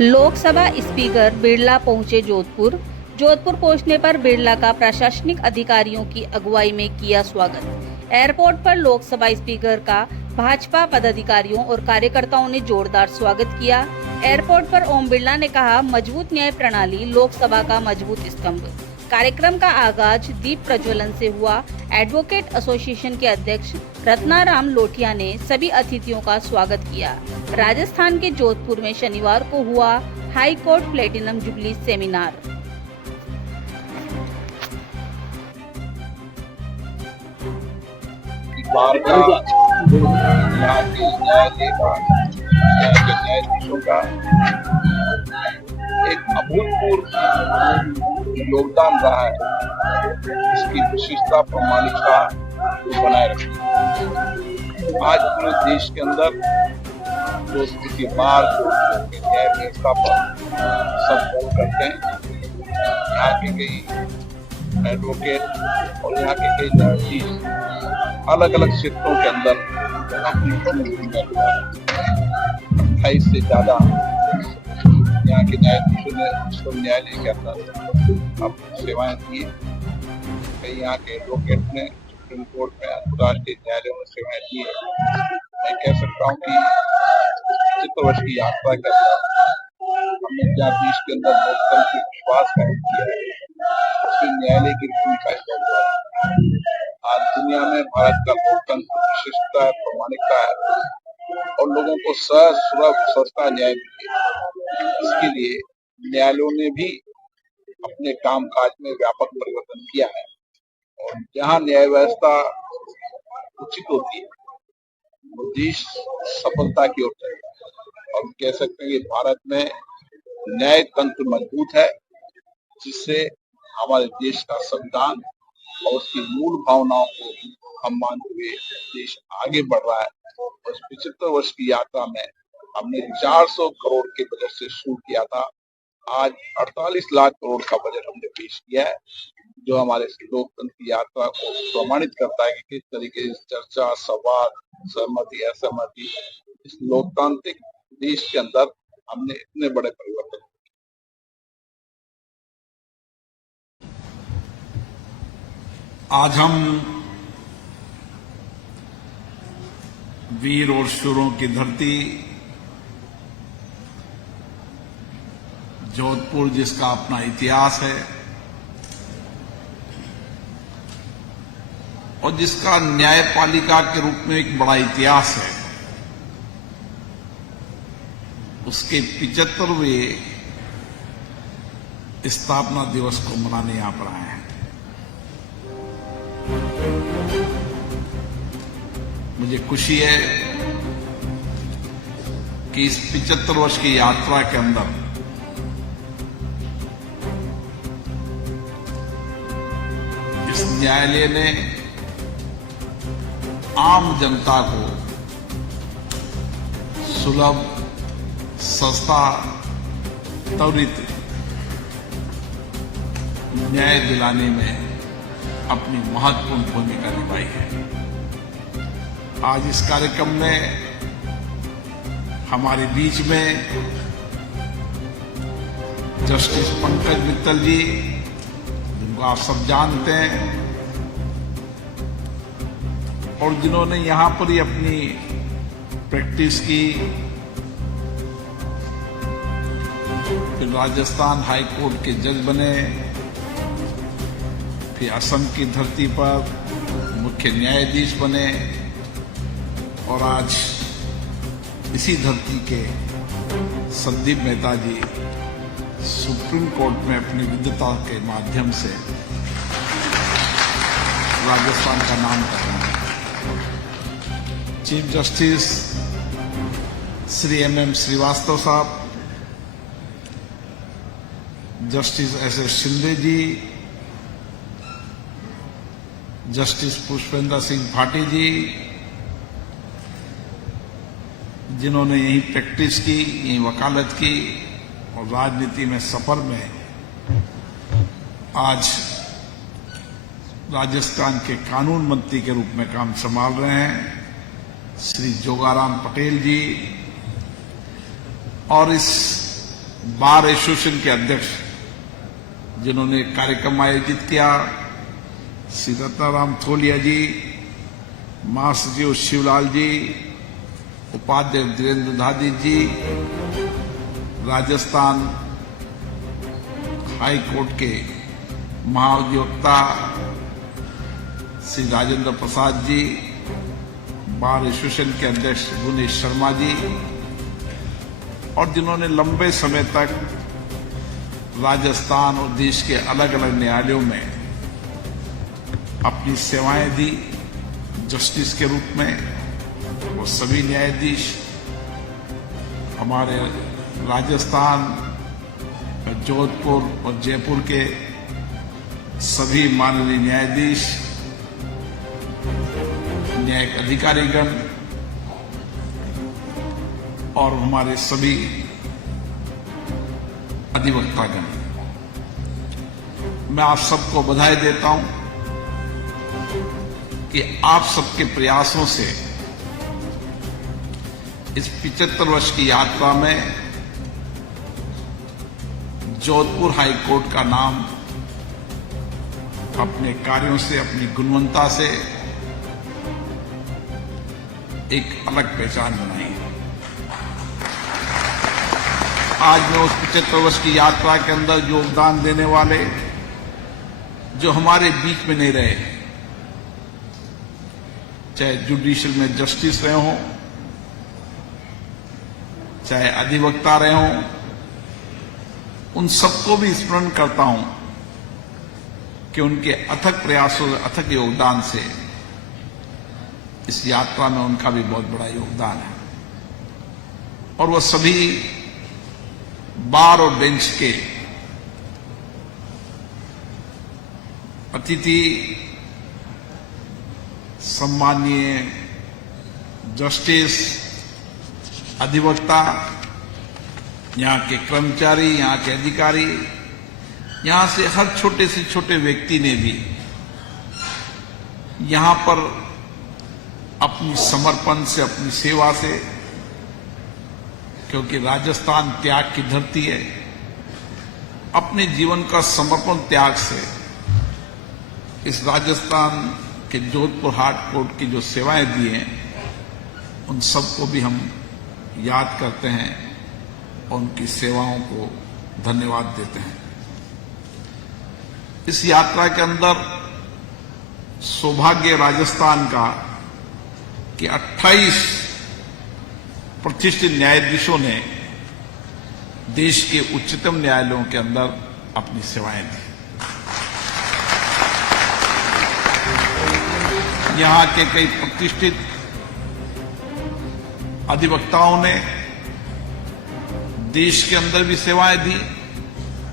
Lok Sabha speaker Birla पहुंचे जोधपुर। जोधपुर पहुंचने पर बिरला का प्रशासनिक अधिकारियों की अगुवाई में किया स्वागत। एयरपोर्ट पर लोकसभा स्पीकर का भाजपा पदाधिकारियों और कार्यकर्ताओं ने जोरदार स्वागत किया। एयरपोर्ट पर ओम बिरला ने कहा, मजबूत न्याय प्रणाली लोकसभा का मजबूत स्तंभ। कार्यक्रम का आगाज दीप प्रज्वलन से हुआ। एडवोकेट एसोसिएशन के अध्यक्ष रत्नाराम लोटिया ने सभी अतिथियों का स्वागत किया। राजस्थान के जोधपुर में शनिवार को हुआ high court platinum jubilee seminar. न्यायाधीशों का एक अभूतपूर्व योगदान रहा है, इसकी विशिष्टता प्रामाणिकता बनाए रखी। आज पूरे देश के अंदर जो स्थिति बार न्याय व्यवस्था पर सब गौर करते हैं, यहाँ के कई एडवोकेट और यहाँ के कई न्यायाधीश अलग अलग क्षेत्रों के अंदर अपनी भूमिका निभाते। 28 से ज्यादा यहाँ के न्यायाधीशों ने विश्व न्यायालय के अंदर अपनी सेवाएं दी। कई यहाँ के एडवोकेट ने सुप्रीम कोर्ट में अंतर्राष्ट्रीय न्यायालयों में सेवाएं दी है। मैं कह सकता हूँ कि 75 वर्ष की यात्रा के अंदर हमने जहाँ देश के अंदर लोकतंत्र के विश्वास कायम किया है, उसमें न्यायालय की भूमिका है। आज दुनिया में भारत का लोकतंत्र विशिष्टता है, प्रामाणिकता है और लोगों को सहज सुलभ सस्ता न्याय मिले। इसके लिए न्यायालयों ने भी अपने कामकाज में व्यापक परिवर्तन किया है और जहाँ न्याय व्यवस्था उचित होती है, वो देश सफलता की ओर चलेगा। और कह सकते हैं कि भारत में न्याय तंत्र मजबूत है, जिससे हमारे देश का संविधान और उसकी मूल भावनाओं को हम मानते हुए देश आगे बढ़ रहा है। और 75 वर्ष की यात्रा में हमने 400 करोड़ के बजट से शुरू किया था। आज 48 लाख करोड़ का बजट हमने पेश किया है, जो हमारे लोकतंत्र की यात्रा को प्रमाणित करता है कि किस तरीके से चर्चा, संवाद, सहमति, असहमति इस लोकतांत्रिक देश के अंदर हमने इतने बड़े परिवर्तन। आज हम वीर और शूरों की धरती जोधपुर, जिसका अपना इतिहास है और जिसका न्यायपालिका के रूप में एक बड़ा इतिहास है, उसके 75वें स्थापना दिवस को मनाने यहाँ पर आए हैं। मुझे खुशी है कि इस 75 वर्ष की यात्रा के अंदर इस न्यायालय ने आम जनता को सुलभ, सस्ता, त्वरित न्याय दिलाने में अपनी महत्वपूर्ण भूमिका निभाई है। आज इस कार्यक्रम में हमारे बीच में जस्टिस पंकज मित्तल जी, जिनको आप सब जानते हैं और जिन्होंने यहां पर ही अपनी प्रैक्टिस की, फिर राजस्थान हाई कोर्ट के जज बने, फिर असम की धरती पर मुख्य न्यायाधीश बने और आज इसी धरती के संदीप मेहता जी सुप्रीम कोर्ट में अपनी विद्वता के माध्यम से राजस्थान का नाम कर रहे हैं। Chief justice Shri MM Srivastava साहब, justice SS Shinde ji, justice Pushpendra Singh Bhati ji, जिन्होंने यही प्रैक्टिस की, यही वकालत की और राजनीति में सफर में आज राजस्थान के कानून मंत्री के रूप में काम संभाल रहे हैं श्री जोगाराम पटेल जी, और इस बार एसोसिएशन के अध्यक्ष जिन्होंने कार्यक्रम आयोजित किया, श्री रत्नाराम थोलिया जी, महासचिव शिवलाल जी, उपाध्यक्ष धीरेन्द्र धादी जी, राजस्थान हाई कोर्ट के महाधिवक्ता श्री राजेंद्र प्रसाद जी, बार एसोसिएशन के अध्यक्ष गुनेश शर्मा जी, और जिन्होंने लंबे समय तक राजस्थान और देश के अलग अलग न्यायालयों में अपनी सेवाएं दी जस्टिस के रूप में, वो सभी न्यायाधीश हमारे राजस्थान, जोधपुर और जयपुर के सभी माननीय न्यायाधीश, न्यायिक अधिकारीगण और हमारे सभी अधिवक्तागण, मैं आप सबको बधाई देता हूं कि आप सबके प्रयासों से इस 75 वर्ष की यात्रा में जोधपुर हाई कोर्ट का नाम अपने कार्यों से, अपनी गुणवत्ता से एक अलग पहचान बनाई है। आज मैं उस 75 वर्ष की यात्रा के अंदर योगदान देने वाले जो हमारे बीच में नहीं रहे, चाहे जुडिशियल में जस्टिस रहे हों, चाहे अधिवक्ता रहे हों, उन सबको भी स्मरण करता हूं कि उनके अथक प्रयासों, अथक योगदान से इस यात्रा में उनका भी बहुत बड़ा योगदान है। और वह सभी बार और बेंच के अतिथि, सम्मानीय जस्टिस, अधिवक्ता, यहां के कर्मचारी, यहां के अधिकारी, यहां से हर छोटे से छोटे व्यक्ति ने भी यहां पर अपनी समर्पण से, अपनी सेवा से, क्योंकि राजस्थान त्याग की धरती है, अपने जीवन का समर्पण त्याग से इस राजस्थान के जोधपुर हाई कोर्ट की जो सेवाएं दी हैं, उन सबको भी हम याद करते हैं और उनकी सेवाओं को धन्यवाद देते हैं। इस यात्रा के अंदर सौभाग्य राजस्थान का कि 28 प्रतिष्ठित न्यायाधीशों ने देश के उच्चतम न्यायालयों के अंदर अपनी सेवाएं दी। यहां के कई प्रतिष्ठित अधिवक्ताओं ने देश के अंदर भी सेवाएं दी,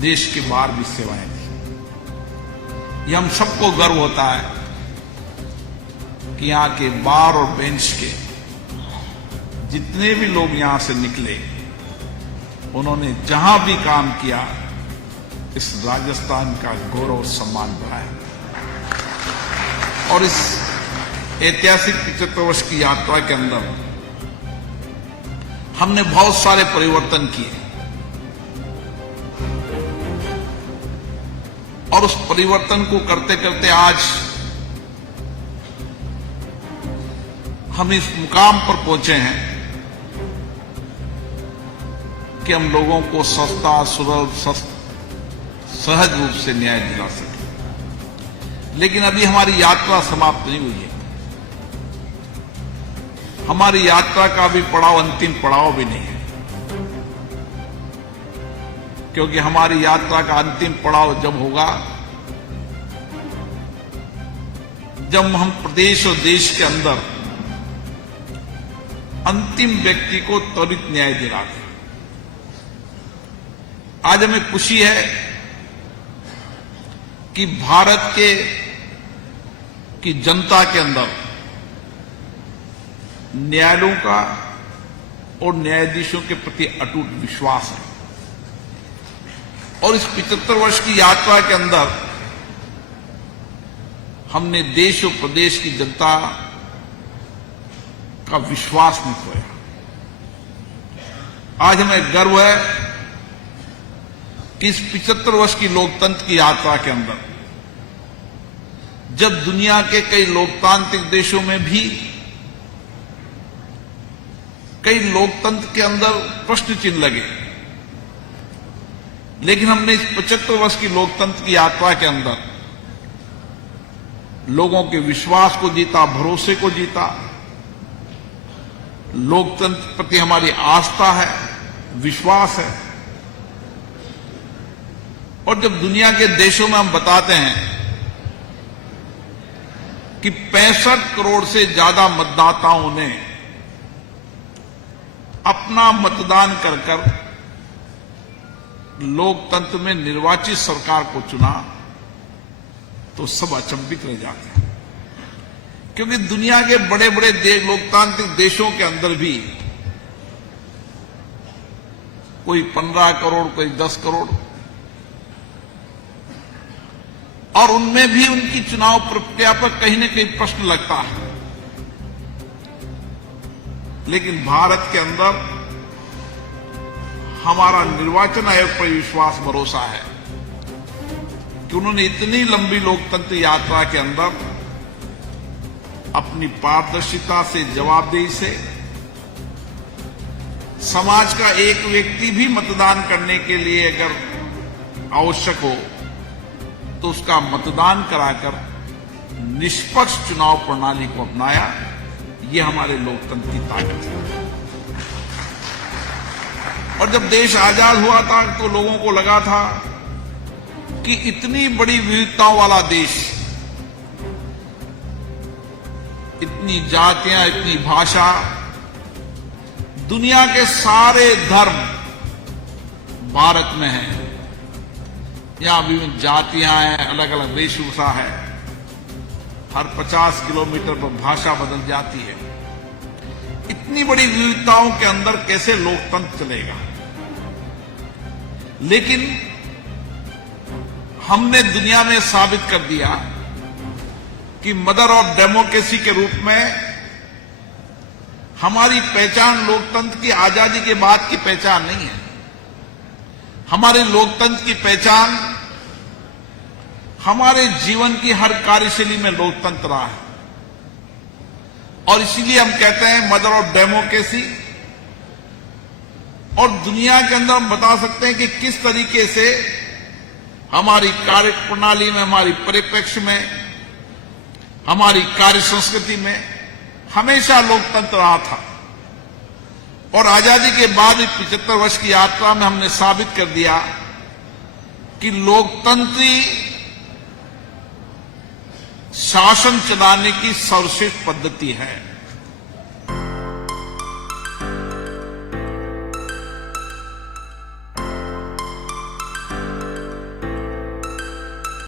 देश के बाहर भी सेवाएं दी। यह हम सबको गर्व होता है कि यहां के बार और बेंच के जितने भी लोग यहां से निकले, उन्होंने जहां भी काम किया, इस राजस्थान का गौरव सम्मान बढ़ाया। और इस ऐतिहासिक 75 वर्ष की यात्रा के अंदर हमने बहुत सारे परिवर्तन किए और उस परिवर्तन को करते करते आज हम इस मुकाम पर पहुंचे हैं कि हम लोगों को सस्ता, सुलभ, सहज रूप से न्याय दिला सके। लेकिन अभी हमारी यात्रा समाप्त नहीं हुई है। हमारी यात्रा का भी पड़ाव, अंतिम पड़ाव भी नहीं है, क्योंकि हमारी यात्रा का अंतिम पड़ाव जब होगा जब हम प्रदेश और देश के अंदर अंतिम व्यक्ति को त्वरित न्याय दिला दें। आज हमें खुशी है कि भारत की जनता के अंदर न्यायालयों का और न्यायाधीशों के प्रति अटूट विश्वास है। और इस 75 वर्ष की यात्रा के अंदर हमने देश और प्रदेश की जनता का विश्वास नहीं खोया। आज हमें गर्व है कि इस 75 वर्ष की लोकतंत्र की यात्रा के अंदर जब दुनिया के कई लोकतांत्रिक देशों में भी कई लोकतंत्र के अंदर प्रश्न चिन्ह लगे, लेकिन हमने इस 75 वर्ष की लोकतंत्र की यात्रा के अंदर लोगों के विश्वास को जीता, भरोसे को जीता। लोकतंत्र प्रति हमारी आस्था है, विश्वास है। और जब दुनिया के देशों में हम बताते हैं कि 65 करोड़ से ज्यादा मतदाताओं ने अपना मतदान कर कर लोकतंत्र में निर्वाचित सरकार को चुना, तो सब अचंभित रह जाते हैं। क्योंकि दुनिया के बड़े बड़े लोकतांत्रिक देशों के अंदर भी कोई 15 करोड़, कोई 10 करोड़, और उनमें भी उनकी चुनाव प्रक्रिया पर कहीं न कहीं प्रश्न लगता है। लेकिन भारत के अंदर हमारा निर्वाचन आयोग पर विश्वास, भरोसा है कि उन्होंने इतनी लंबी लोकतंत्र यात्रा के अंदर अपनी पारदर्शिता से, जवाबदेही से, समाज का एक व्यक्ति भी मतदान करने के लिए अगर आवश्यक हो तो उसका मतदान कराकर निष्पक्ष चुनाव प्रणाली को अपनाया। ये हमारे लोकतंत्र की ताकत है। और जब देश आजाद हुआ था तो लोगों को लगा था कि इतनी बड़ी विविधताओं वाला देश, इतनी जातियां, इतनी भाषा, दुनिया के सारे धर्म भारत में हैं। यहां विभिन्न जातियां हैं, अलग अलग वेशभूषा है, हर 50 किलोमीटर पर भाषा बदल जाती है। इतनी बड़ी विविधताओं के अंदर कैसे लोकतंत्र चलेगा? लेकिन हमने दुनिया में साबित कर दिया कि मदर ऑफ डेमोक्रेसी के रूप में हमारी पहचान लोकतंत्र की आजादी के बाद की पहचान नहीं है। हमारे लोकतंत्र की पहचान हमारे जीवन की हर कार्यशैली में लोकतंत्र रहा है। और इसीलिए हम कहते हैं मदर ऑफ डेमोक्रेसी। और दुनिया के अंदर हम बता सकते हैं कि किस तरीके से हमारी कार्य प्रणाली में, हमारी परिप्रेक्ष्य में, हमारी कार्य संस्कृति में हमेशा लोकतंत्र रहा था। और आजादी के बाद 75 वर्ष की यात्रा में हमने साबित कर दिया कि लोकतंत्री शासन चलाने की सर्वश्रेष्ठ पद्धति है।